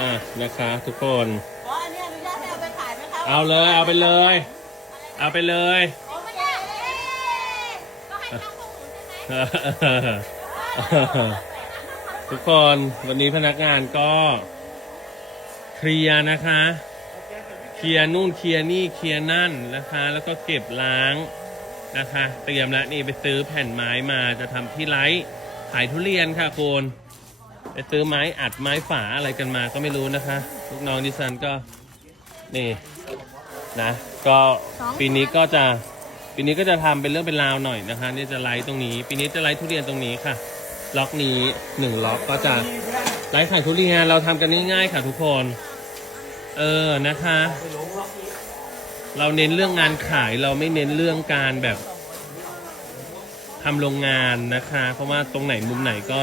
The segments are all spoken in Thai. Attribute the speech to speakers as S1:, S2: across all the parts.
S1: อะนะคะ ทุกคน
S2: อ๋ออันนี้อนุญาตให้เอาไปขายไหมคะ
S1: เอาเลย เอาไปเลย เอาไปเลย
S2: โอ้ไม่ได้ก็ให้ตั้งพวกหนูใช่ไหม
S1: ทุกคนวันนี้พนักงานก็เคลียร์นะคะ เคลียร์นู่นเคลียร์นี่เคลียร์นั่นนะคะ แล้วก็เก็บล้างนะคะ เตรียมแล้วนี่ไปซื้อแผ่นไม้มาจะทำที่ไลท์ขายทุเรียนค่ะคุณ ไปซื้อไม้อัดไม้ฝาอะไรกันมาก็ไม่รู้นะคะ ลูกน้องดิฉันก็นี่นะ ก็ปีนี้ก็จะปีนี้ก็จะทำเป็นเรื่องเป็นราวหน่อยนะคะ นี่จะไลท์ตรงนี้ ปีนี้จะไลท์ทุเรียนตรงนี้ค่ะ ล็อกนี้หนึ่งล็อกก็จะไลฟ์ขายทุเรียนเราทำกันง่ายๆค่ะทุกคน เออนะคะ เราเน้นเรื่องงานขายเราไม่เน้นเรื่องการแบบทำโรงงานนะคะ เพราะว่าตรงไหนมุมไหนก็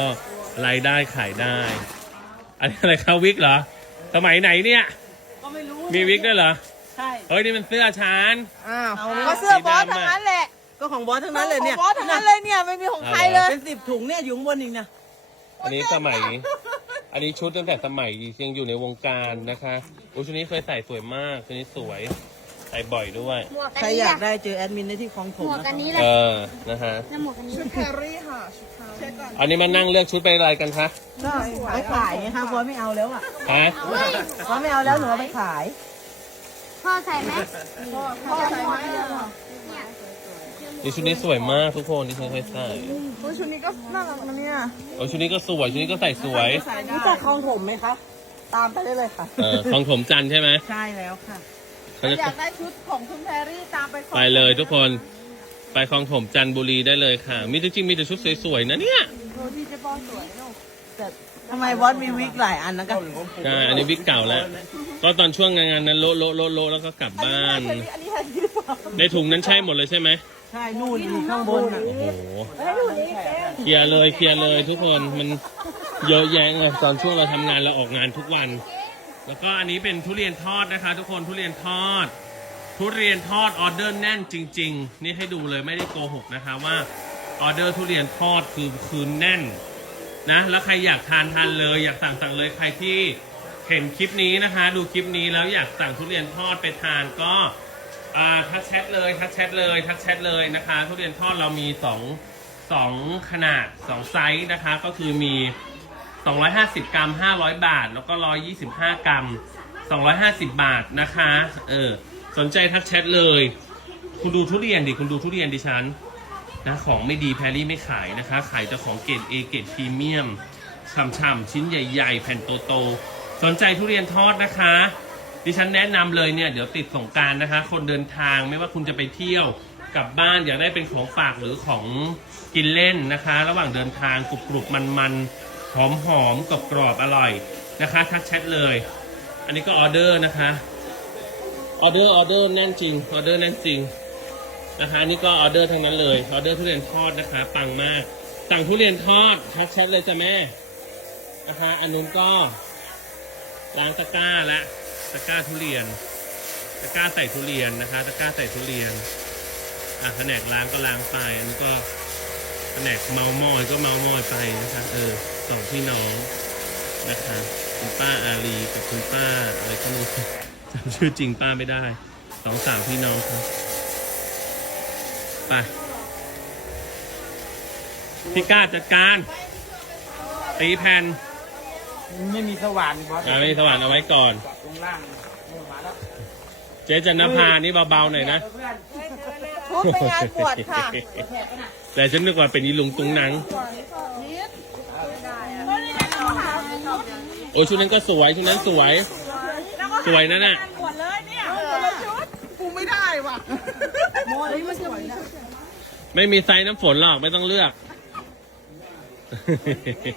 S1: รายได้ขายได้ อันนี้อะไรคะวิกเหรอ สมัยไหนเนี่ย
S2: ก็ไม่รู้
S1: มีวิกด้วยเหรอ
S2: ใช่
S1: เฮ้ยนี่มันเสื้อชาน
S3: อ้าว
S2: เอาเลย
S3: ก็เสื้อบอสทั้งนั้นแหละ
S2: ก็ของบอสทั้งนั้นเลยเนี่ย
S3: ของบอสทั้งนั้นเลยเนี่ยไม่มีของใครเลย
S2: เป็นสิบถุงเนี่ยอยู่ข้างบนอีกนะ
S1: อันนี้สมัย อันนี้ชุดตั้งแต่สมัยยังอยู่ในวงการนะคะโอ้ชุดนี้เคยใส่สวยมากชุดนี้สวย ใส่บ่อยด้วย
S4: หมวก
S2: ใคร
S4: อันนี้
S2: อยา
S4: ล่ะ
S2: กได้เจอแอดมินได้ที่คลองถ
S4: ห
S2: ม
S4: มวก
S2: นะ
S4: อันนี้
S1: เอ
S4: ล่ะ
S1: อนะฮะ
S4: แล้วหมวกอันนี้
S3: ชุด
S4: ล่ะ
S3: แครี่ค่ะชุดแครี่
S1: อันนี้มานั่งเลือกชุดไปอะไรกันคะ
S2: ก็ไปขายไงคะบอสไม่เอาแล้วอะ
S1: ฮะ
S2: บอสไม่เอาแล้วหนูเอาไปขาย
S4: พ่อใส่ไหม
S3: พ่อใส่ไหม
S4: เนี่ย
S1: นี่ชุดนี้สวยมากทุกคนที่ฉันเคยใส่
S3: โอ้ยชุดนี้ก็น่ารักนะเนี่ย
S1: โอ้ชุดนี้ก็สวย ชุดนี้ก็ใส่สวย
S2: รู้จักคลองถมไหมคะ ตามไปได้เลยค่ะ
S1: เออของถมจันทร์ใช่ไหม
S2: ใช่แล้วค่ะ
S1: เขาจะ
S3: อยากได้ชุดของคุณแพรรี่ตามไป
S1: ไปเลยทุกคนไปคลองถมจันทบุรีได้เลยค่ะ มีจริงๆมีแต่ชุดสวยๆนะเนี่ย
S3: โอ้ที่เจะป้อสวยเนาะ
S2: แต่ทำไมบอสมีวิกหลายอันนะกัน
S1: ใช่อันนี้วิกเก่าแล้ว ก็ตอนช่วงงานนั้นโละโละโละโละแล้วก็กลับบ้าน
S3: อันนี้อันนี้อันนี้หรือเปล่า
S1: ในถุงนั้นใช่หมดเลยใช่ไหม
S2: ใช่นู่นนี่ข้างบนอะ
S1: โอ้โหเคลียร์เลยเคลียร์เลยทุกคนมันเยอะแยะไงตอนช่วงเราทำงานเราออกงานทุกวัน แล้วก็อันนี้เป็นทุเรียนทอดนะคะ ทุกคนทุเรียนทอด ทุเรียนทอดออเดอร์แน่นจริง ๆ นี่ให้ดูเลยไม่ได้โกหกนะคะว่าออเดอร์ทุเรียนทอดคือคือแน่นนะแล้วใครอยากทานทานเลย อยากสั่งสั่งเลยใครที่เห็นคลิปนี้นะคะ ดูคลิปนี้แล้วอยากสั่งทุเรียนทอดไปทานก็ทักแชทเลยทักแชทเลยทักแชทเลยนะคะ ทุเรียนทอดเรามีสองสองขนาดสองไซส์นะคะ ก็คือมี 250 กรัม 500 บาท แล้วก็ 125 กรัม 250 บาทนะคะ เออ สนใจทักแชทเลย คุณดูทุเรียนดิ คุณดูทุเรียนดิฉันนะของไม่ดีแพรรี่ไม่ขายนะคะ ขายแต่ของเกรด A เกรดพรีเมียมฉ่ำๆชิ้นใหญ่ ๆ แผ่นโตๆสนใจทุเรียนทอดนะคะ ดิฉันแนะนำเลยเนี่ย เดี๋ยวติดสงการนะคะ คนเดินทางไม่ว่าคุณจะไปเที่ยวกลับบ้านอยากได้เป็นของฝากหรือของกินเล่นนะคะ ระหว่างเดินทางกรุบๆมันๆ หอมหอมกรอบกรอบๆอร่อยนะคะ ทักแชทเลย อันนี้ก็ออเดอร์นะคะออเดอร์ออเดอร์แน่นจริงออเดอร์แน่นจริงนะคะ นี่ก็ออเดอร์ทั้งนั้นเลยออเดอร์ทุเรียนทอดนะคะปังมากสั่งทุเรียนทอดทักแชทเลยจ้ะแม่นะคะอันนู้นก็ล้างตะกร้าและตะกร้าทุเรียน ตะกร้าใส่ทุเรียนนะคะ ตะกร้าใส่ทุเรียนอะแผนกล้างก็ล้างไปอันนี้ก็แผนกเมามอยก็เมามอยไปนะคะเออ สองพี่น้องนะคะคุณป้าอารีกับคุณป้าอะไรก็ไม่รู้จำชื่อจริงป้าไม่ได้สองสามพี่น้องครับไปพี่ก้าจัดการตีแผ่น
S2: ไม่มีสว่านบอส
S1: อ่าไม่สว่านเอาไว้ก่อน
S2: ตรงล่างนู่นมาแล้ว
S1: เจ๊จันนภานี่เบาๆหน่อยนะ
S3: ชุดไปงานบวชค่ะ
S1: แต่ฉันนึกว่าเป็นอีลุงตุงหนัง อ้ยชุดนั้นก็สวย ชุดนั้นสวย สวยนั่นน่ะ
S3: บวชเลยเนี่ยคนละชุดกูไม่ได้ว่ะ
S2: โมยมันสวยนะ
S1: ไม่มีไซส์น้ำฝนหรอก ไม่ต้องเลือก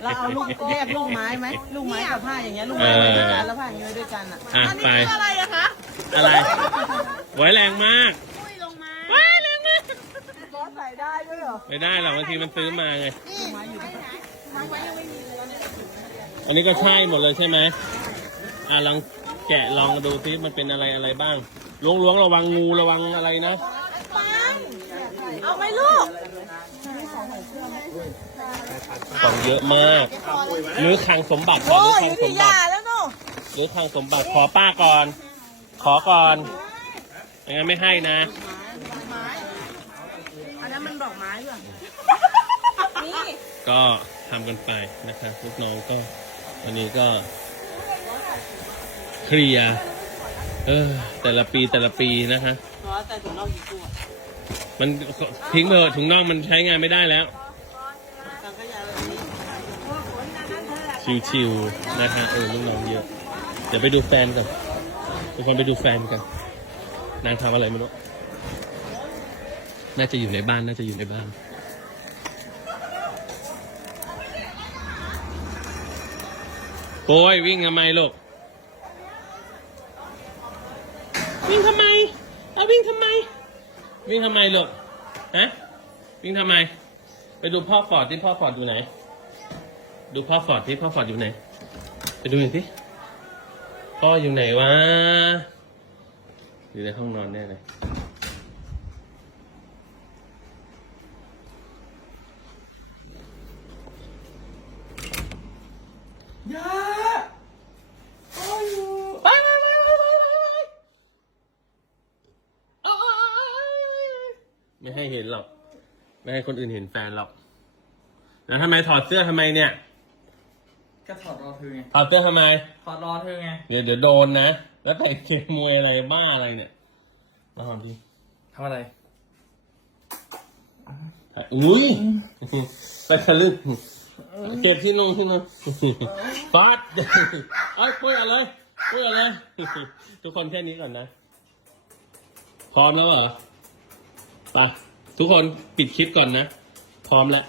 S2: เราเอาลูกแยกลูกไม้ไหมลูกไม้กับผ้าอย่างเงี้ยลูกไม้ไว้ด้วยกันแล้วผ้าอย่างเงี้ยไว้ด้วยกันอะ
S1: อะ
S3: อันนี้
S1: ไป
S3: คืออะไรอะคะ
S1: อะไร ไว้แรงมาก
S4: ปุ้ยลงมา
S1: ว้ายแรงมาก
S3: บอสใส่ได้ด้วยเหรอ
S1: ไม่ได้หรอกบางทีมันซื้อมาไงอั นนี้ก็ใช่หมดเลยใช่ไหมอะลองแกะลองดูซิมันเป็นอะไรอะไรบ้างล้วงล้วงระวังงูระวังอะไรนะ
S3: เอาไหมลูก
S1: ของเยอะมาก หรือคลังสมบัติก่อน
S3: โอ้
S1: หรื
S3: ย
S1: อ
S3: อยู่ที่
S1: คลังสมบั
S3: ยา
S1: ติ
S3: แล้วเนาะ
S1: หรือทางสมบัติขอป้าก่อน ขอก่อนไม่งั้นไม่ให้นะ
S2: ไม้อันนั้นมันดอกไม้ป่ะ
S3: นี่
S1: ก็ทำกันไปนะคะลูกน้องก็ วันนี้ก็เคลียร์เออ แต่ละปีแต่ละปีนะคะ
S2: ขอแต่ถุงนอกกี่ตัว
S1: มันทิ้งไปเถอะถุงน่องมันใช้งานไม่ได้แล้ว
S2: สังขยาแบบนี้
S1: ชิวๆนะคะเออลูกน้องเยอะ เดี๋ยวไปดูแฟนกันทุกคนไปดูแฟนกัน นางทำอะไรไม่รู้น่าจะอยู่ในบ้านน่าจะอยู่ในบ้าน โอ้ยวิ่งทำไมลูก วิ่งทำไมเอาวิ่งทำไม วิ่งทำไมลูก ฮะ วิ่งทำไม ไปดูพ่อฟอร์ดที่พ่อฟอร์ดอยู่ไหน ดูพ่อฟอร์ดที่พ่อฟอร์ดอยู่ไหน ไปดูหน่อยสิพ่ออยู่ไหนวะ อยู่ในห้องนอนแน่เลย
S2: ย
S1: ไม่ให้เห็นหรอก ไม่ให้คนอื่นเห็นแฟนหรอก แล้วทำไมถอดเสื้อทำไมเนี่ย
S5: ก็ถอดรอเธอไง
S1: ถอดเสื้อทำไม
S5: ถอดรอเธอไง
S1: เดี๋ยวเดี๋ยวโดนนะ แล้วแต่งเกมมวยอะไรบ้าอะไรเนี่ยมาหอมดิ
S5: ทำอะไร
S1: อุ้ยไปทะลึ่งเก็บที่นุ่งที่นุ่งฟาดเอ้ยปุ้ยเอะไรปุ้ยเอะไรทุกคนแค่นี้ก่อนนะ พร้อมแล้วเหรอ ไปทุกคนปิดคลิปก่อนนะ พร้อมแล้ว